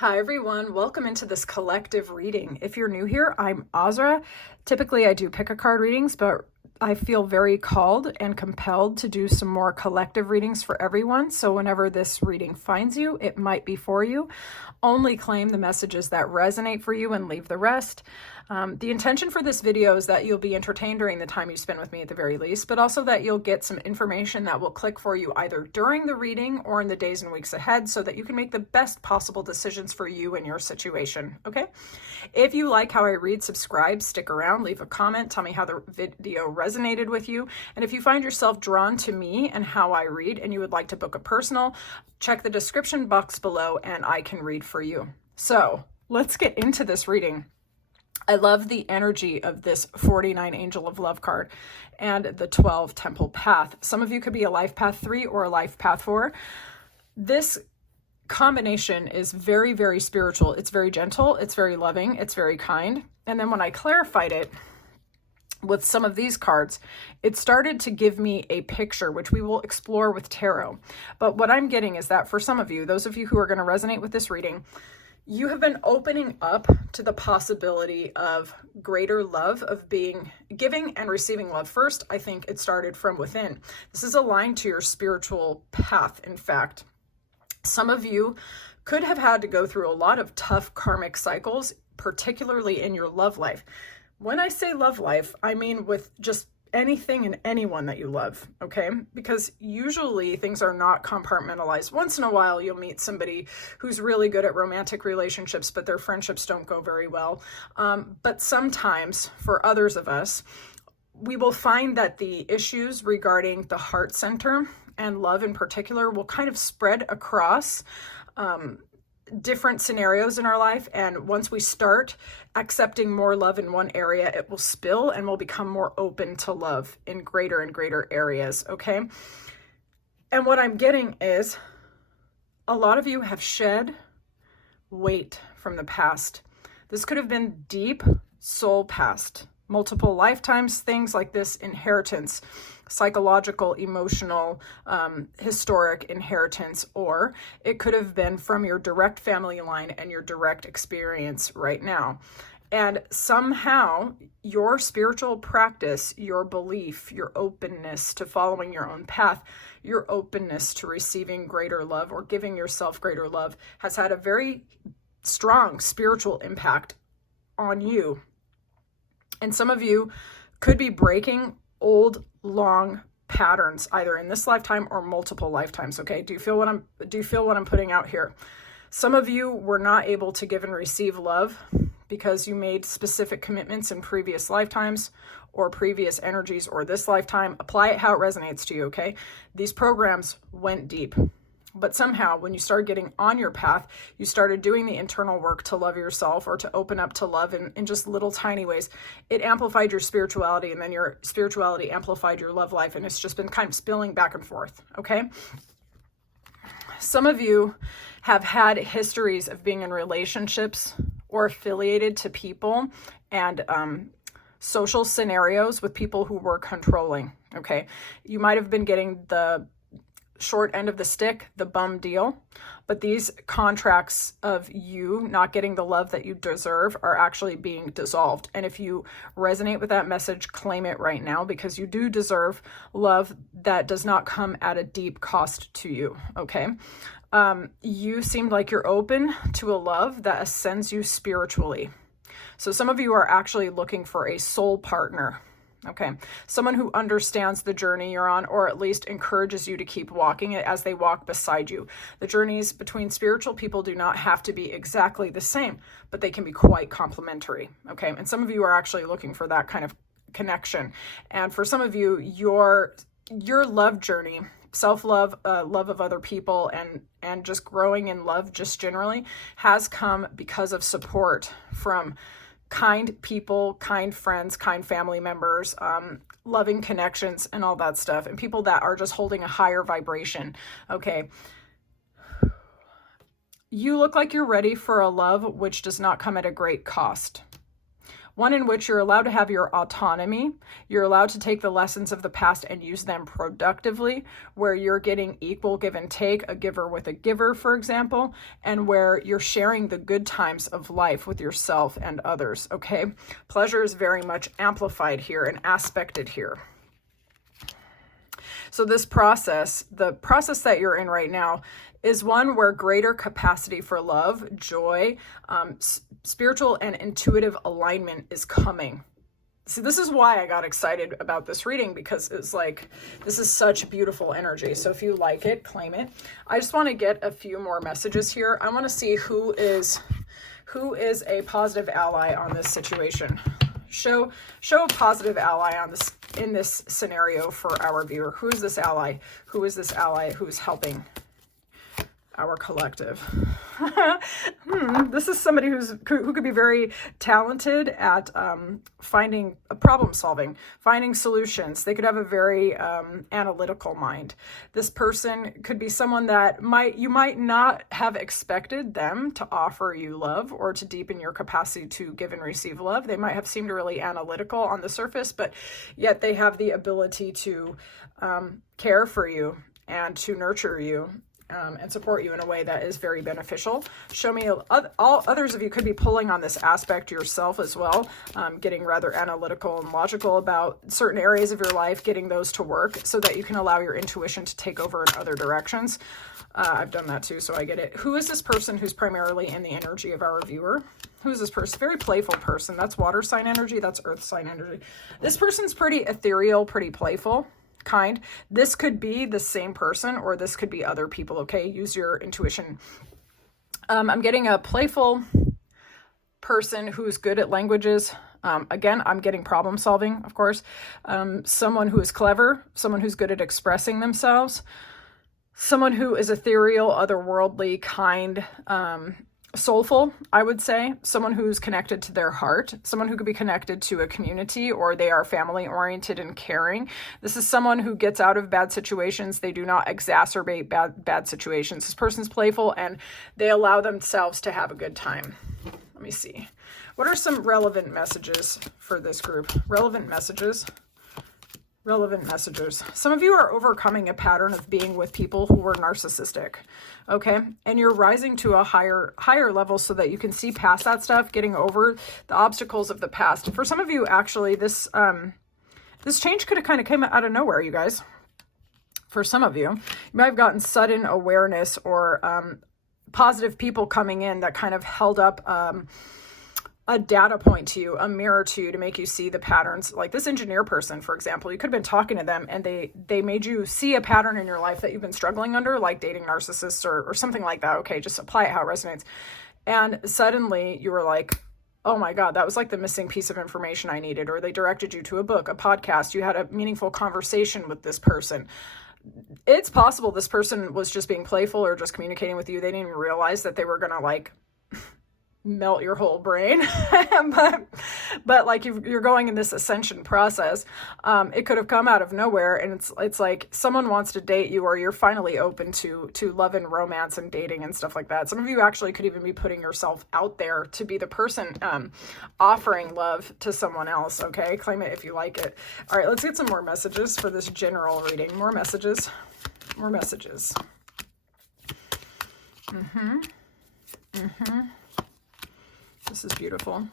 Hi everyone, welcome into this collective reading. If you're new here, I'm Ozra. Typically I do pick a card readings, but I feel very called and compelled to do some more collective readings for everyone. So whenever this reading finds you, it might be for you. Only claim the messages that resonate for you and leave the rest. The intention for this video is that you'll be entertained during the time you spend with me at the very least, but also that you'll get some information that will click for you either during the reading or in the days and weeks ahead so that you can make the best possible decisions for you and your situation, okay? If you like how I read, subscribe, stick around, leave a comment, tell me how the video resonated with you. And if you find yourself drawn to me and how I read and you would like to book a personal, check the description box below and I can read for you. So let's get into this reading. I love the energy of this 49 Angel of Love card and the 12 Temple Path. Some of you could be a Life Path 3 or a Life Path 4. This combination is very, very spiritual. It's very gentle. It's very loving. It's very kind. And then when I clarified it with some of these cards, it started to give me a picture, which we will explore with tarot. But what I'm getting is that for some of you, those of you who are going to resonate with this reading, you have been opening up to the possibility of greater love, of being giving and receiving love. First, I think it started from within. This is aligned to your spiritual path. In fact, some of you could have had to go through a lot of tough karmic cycles, particularly in your love life. When I say love life, I mean with just anything and anyone that you love, okay? Because usually things are not compartmentalized. Once in a while, you'll meet somebody who's really good at romantic relationships, but their friendships don't go very well. But sometimes, for others of us, we will find that the issues regarding the heart center and love in particular will kind of spread across different scenarios in our life. And once we start accepting more love in one area, it will spill and we'll become more open to love in greater and greater areas, okay? And what I'm getting is a lot of you have shed weight from the past. This could have been deep soul past, multiple lifetimes, things like this, inheritance, psychological, emotional, historic inheritance, or it could have been from your direct family line and your direct experience right now. And somehow your spiritual practice, your belief, your openness to following your own path, your openness to receiving greater love or giving yourself greater love has had a very strong spiritual impact on you. And some of you could be breaking old, long patterns, either in this lifetime or multiple lifetimes, okay? Do you feel what I'm putting out here? Some of you were not able to give and receive love because you made specific commitments in previous lifetimes or previous energies or this lifetime. Apply it how it resonates to you, okay? These programs went deep. But somehow when you started getting on your path, you started doing the internal work to love yourself or to open up to love in just little tiny ways. It amplified your spirituality, and then your spirituality amplified your love life, and it's just been kind of spilling back and forth, okay? Some of you have had histories of being in relationships or affiliated to people and social scenarios with people who were controlling, okay? You might have been getting the short end of the stick, the bum deal, but these contracts of you not getting the love that you deserve are actually being dissolved. And if you resonate with that message, claim it right now, because you do deserve love that does not come at a deep cost to you, okay? You seemed like you're open to a love that ascends you spiritually. So some of you are actually looking for a soul partner, okay? Someone who understands the journey you're on, or at least encourages you to keep walking it as they walk beside you. The journeys between spiritual people do not have to be exactly the same, but they can be quite complementary, okay? And some of you are actually looking for that kind of connection. And for some of you, your love journey, self-love, love of other people, and just growing in love just generally has come because of support from kind people, kind friends, kind family members, loving connections and all that stuff, and people that are just holding a higher vibration, okay? You look like you're ready for a love which does not come at a great cost. one in which you're allowed to have your autonomy. You're allowed to take the lessons of the past and use them productively, where you're getting equal give and take, a giver with a giver, for example, and where you're sharing the good times of life with yourself and others, okay? Pleasure is very much amplified here and aspected here. So this process, the process that you're in right now, is one where greater capacity for love, joy, spiritual and intuitive alignment is coming. See, this is why I got excited about this reading, because it's like, this is such beautiful energy. So if you like it, claim it. I just want to get a few more messages here. I want to see who is a positive ally on this situation. Show a positive ally on this, in this scenario, for our viewer. Who is this ally? Who is this ally who's helping our collective? This is somebody who could be very talented at finding problem solving, finding solutions. They could have a very analytical mind. This person could be someone that you might not have expected them to offer you love or to deepen your capacity to give and receive love. They might have seemed really analytical on the surface, but yet they have the ability to care for you and to nurture you and support you in a way that is very beneficial. Show me, all others of you could be pulling on this aspect yourself as well, getting rather analytical and logical about certain areas of your life, getting those to work so that you can allow your intuition to take over in other directions. I've done that too, so I get it. Who is this person who's primarily in the energy of our viewer? Who is this person? Very playful person. That's water sign energy. That's earth sign energy. This person's pretty ethereal, pretty playful. Kind. This could be the same person, or this could be other people, okay? Use your intuition. I'm getting a playful person who's good at languages. Again, I'm getting problem solving, of course. Someone who is clever, someone who's good at expressing themselves, someone who is ethereal, otherworldly, kind, soulful, I would say. Someone who's connected to their heart, someone who could be connected to a community, or they are family oriented and caring. This is someone who gets out of bad situations. They do not exacerbate bad situations. This person's playful and they allow themselves to have a good time. Let me see. What are some relevant messages for this group? Relevant messages. Relevant messages. Some of you are overcoming a pattern of being with people who were narcissistic, okay? And you're rising to a higher level so that you can see past that stuff, getting over the obstacles of the past. For some of you, actually, this change could have kind of came out of nowhere, you guys. For some of you, you might have gotten sudden awareness or positive people coming in that kind of held up a data point to you, a mirror to you, to make you see the patterns. Like this engineer person, for example, you could have been talking to them and they made you see a pattern in your life that you've been struggling under, like dating narcissists or something like that. Okay, just apply it how it resonates. And suddenly you were like, oh my God, that was like the missing piece of information I needed. Or they directed you to a book, a podcast. You had a meaningful conversation with this person. It's possible this person was just being playful or just communicating with you. They didn't even realize that they were going to like melt your whole brain. but like you're going in this ascension process. It could have come out of nowhere, and it's like someone wants to date you, or you're finally open to love and romance and dating and stuff like that. Some of you actually could even be putting yourself out there to be the person offering love to someone else. Okay, claim it if you like it. All right, let's get some more messages for this general reading. More messages. This is beautiful.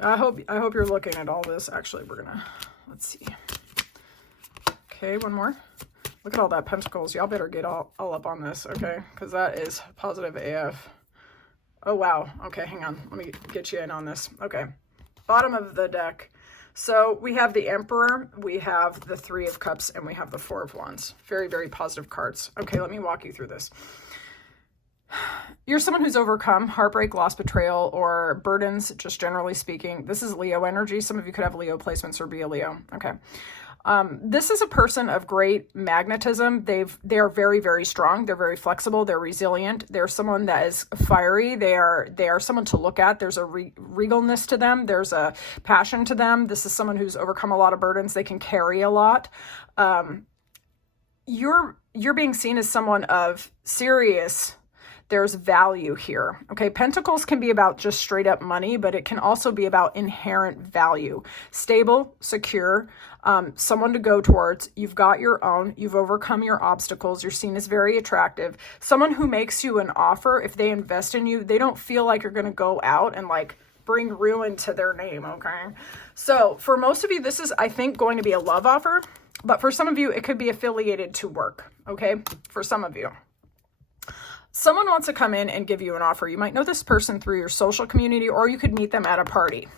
I hope you're looking at all this. Actually, let's see. Okay, one more. Look at all that pentacles. Y'all better get all up on this, okay? Because that is positive AF. Oh, wow. Okay, hang on. Let me get you in on this. Okay. Bottom of the deck. So we have the Emperor, we have the Three of Cups, and we have the Four of Wands. Very, very positive cards. Okay, let me walk you through this. You're someone who's overcome heartbreak, loss, betrayal, or burdens, just generally speaking. This is Leo energy. Some of you could have Leo placements or be a Leo. Okay. This is a person of great magnetism. They are very, very strong. They're very flexible. They're resilient. They're someone that is fiery. They are someone to look at. There's a regalness to them. There's a passion to them. This is someone who's overcome a lot of burdens. They can carry a lot. You're being seen as someone of serious. There's value here. Okay, Pentacles can be about just straight up money, but it can also be about inherent value. Stable, secure, someone to go towards. You've got your own. You've overcome your obstacles. You're seen as very attractive. Someone who makes you an offer, if they invest in you, they don't feel like you're going to go out and like bring ruin to their name, okay? So for most of you, this is, I think, going to be a love offer, but for some of you, it could be affiliated to work, okay? For some of you. Someone wants to come in and give you an offer. You might know this person through your social community, or you could meet them at a party,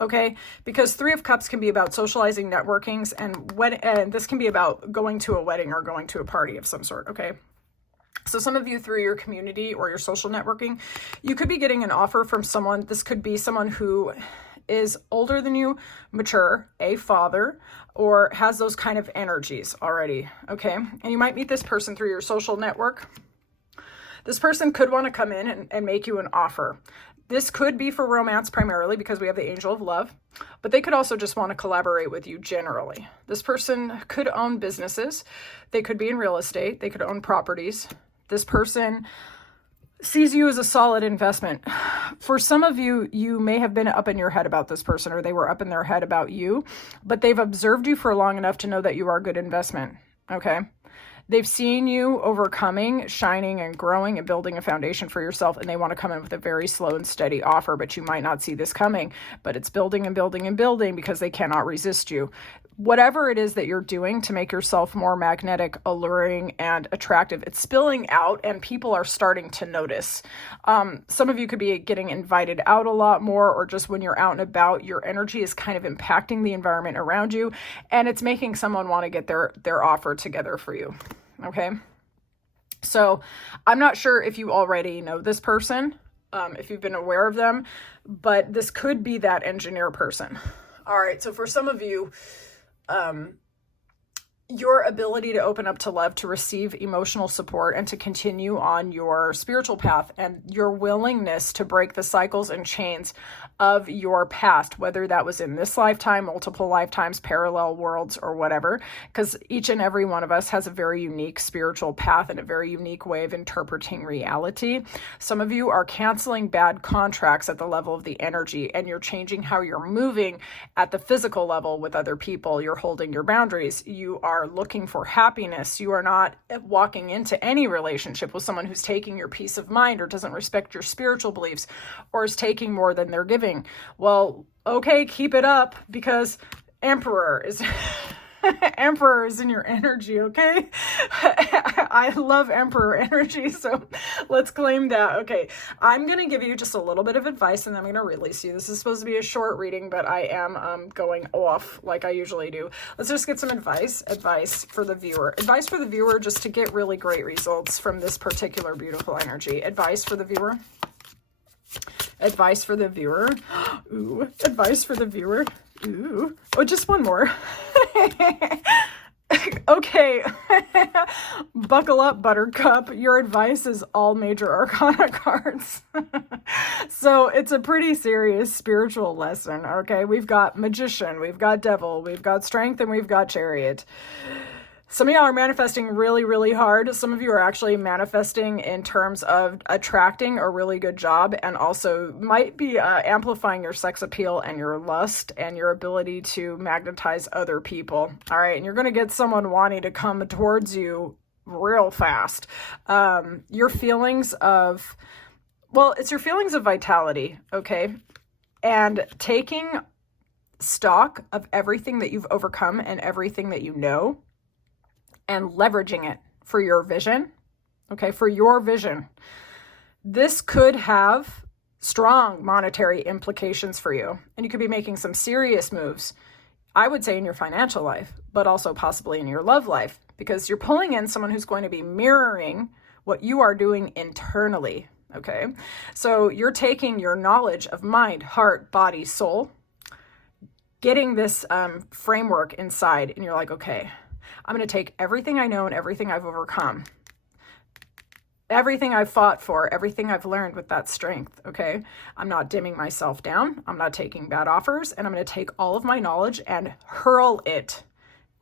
okay? Because Three of Cups can be about socializing, networkings, and this can be about going to a wedding or going to a party of some sort, okay? So some of you through your community or your social networking, you could be getting an offer from someone. This could be someone who is older than you, mature, a father, or has those kind of energies already, okay? And you might meet this person through your social network. This person could want to come in and make you an offer. This could be for romance primarily because we have the Angel of Love, but they could also just want to collaborate with you generally. This person could own businesses. They could be in real estate. They could own properties. This person sees you as a solid investment. For some of you, you may have been up in your head about this person, or they were up in their head about you, but they've observed you for long enough to know that you are a good investment, okay? They've seen you overcoming, shining, and growing and building a foundation for yourself, and they want to come in with a very slow and steady offer, but you might not see this coming, but it's building and building and building because they cannot resist you. Whatever it is that you're doing to make yourself more magnetic, alluring, and attractive, it's spilling out, and people are starting to notice. Some of you could be getting invited out a lot more, or just when you're out and about, your energy is kind of impacting the environment around you, and it's making someone want to get their offer together for you. Okay, so I'm not sure if you already know this person, if you've been aware of them, but this could be that engineer person. All right, so for some of you, your ability to open up to love, to receive emotional support, and to continue on your spiritual path, and your willingness to break the cycles and chains of your past, whether that was in this lifetime, multiple lifetimes, parallel worlds, or whatever, because each and every one of us has a very unique spiritual path and a very unique way of interpreting reality. Some of you are canceling bad contracts at the level of the energy, and you're changing how you're moving at the physical level with other people. You're holding your boundaries. You are looking for happiness. You are not walking into any relationship with someone who's taking your peace of mind, or doesn't respect your spiritual beliefs, or is taking more than they're giving. Well, okay, keep it up, because Emperor is Emperor is in your energy, okay? I love Emperor energy, so let's claim that. Okay, I'm going to give you just a little bit of advice, and then I'm going to release you. This is supposed to be a short reading, but I am going off like I usually do. Let's just get some advice for the viewer. Advice for the viewer, just to get really great results from this particular beautiful energy. Advice for the viewer. Advice for the viewer. Ooh, advice for the viewer. Ooh. Oh, just one more. Okay. Buckle up, Buttercup. Your advice is all major arcana cards. So it's a pretty serious spiritual lesson, okay? We've got Magician, we've got Devil, we've got Strength, and we've got Chariot. Some of y'all are manifesting really, really hard. Some of you are actually manifesting in terms of attracting a really good job, and also might be amplifying your sex appeal and your lust and your ability to magnetize other people. All right, and you're going to get someone wanting to come towards you real fast. Your feelings of, well, it's your feelings of vitality, okay? And taking stock of everything that you've overcome and everything that you know, and leveraging it for your vision, okay, for your vision. This could have strong monetary implications for you, and you could be making some serious moves, I would say, in your financial life, but also possibly in your love life, because you're pulling in someone who's going to be mirroring what you are doing internally, okay? So you're taking your knowledge of mind, heart, body, soul, getting this framework inside, and you're like, okay, I'm going to take everything I know and everything I've overcome, everything I've fought for, everything I've learned with that strength, okay? I'm not dimming myself down. I'm not taking bad offers, and I'm going to take all of my knowledge and hurl it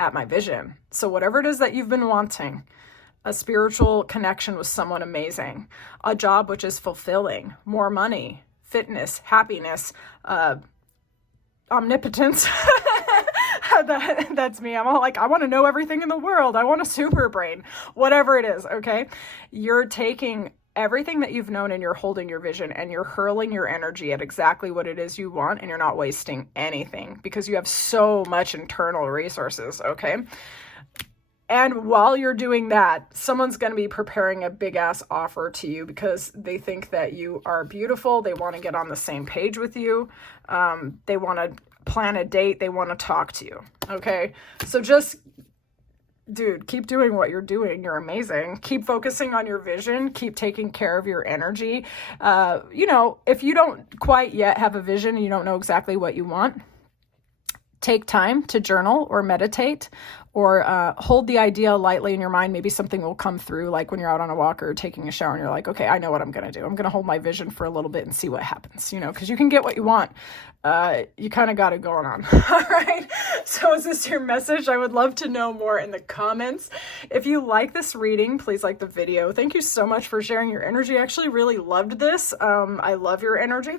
at my vision. So whatever it is that you've been wanting, a spiritual connection with someone amazing, a job which is fulfilling, more money, fitness, happiness, omnipotence. That's me. I'm all like, I want to know everything in the world. I want a super brain, whatever it is. Okay. You're taking everything that you've known and you're holding your vision and you're hurling your energy at exactly what it is you want, and you're not wasting anything because you have so much internal resources. Okay. And while you're doing that, someone's going to be preparing a big ass offer to you because they think that you are beautiful. They want to get on the same page with you. They want to plan a date. They want to talk to you. Okay. So just, dude, keep doing what you're doing. You're amazing. Keep focusing on your vision. Keep taking care of your energy. If you don't quite yet have a vision and you don't know exactly what you want, take time to journal or meditate, or hold the idea lightly in your mind. Maybe something will come through, like when you're out on a walk or taking a shower and you're like, okay, I know what I'm going to do. I'm going to hold my vision for a little bit and see what happens, because you can get what you want. You kind of got it going on. All right. So is this your message? I would love to know more in the comments. If you like this reading, please like the video. Thank you so much for sharing your energy. I actually really loved this. I love your energy.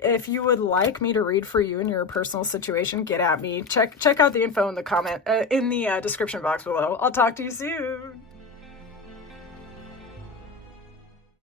If you would like me to read for you in your personal situation, get at me. Check out the info in the description box below. I'll talk to you soon.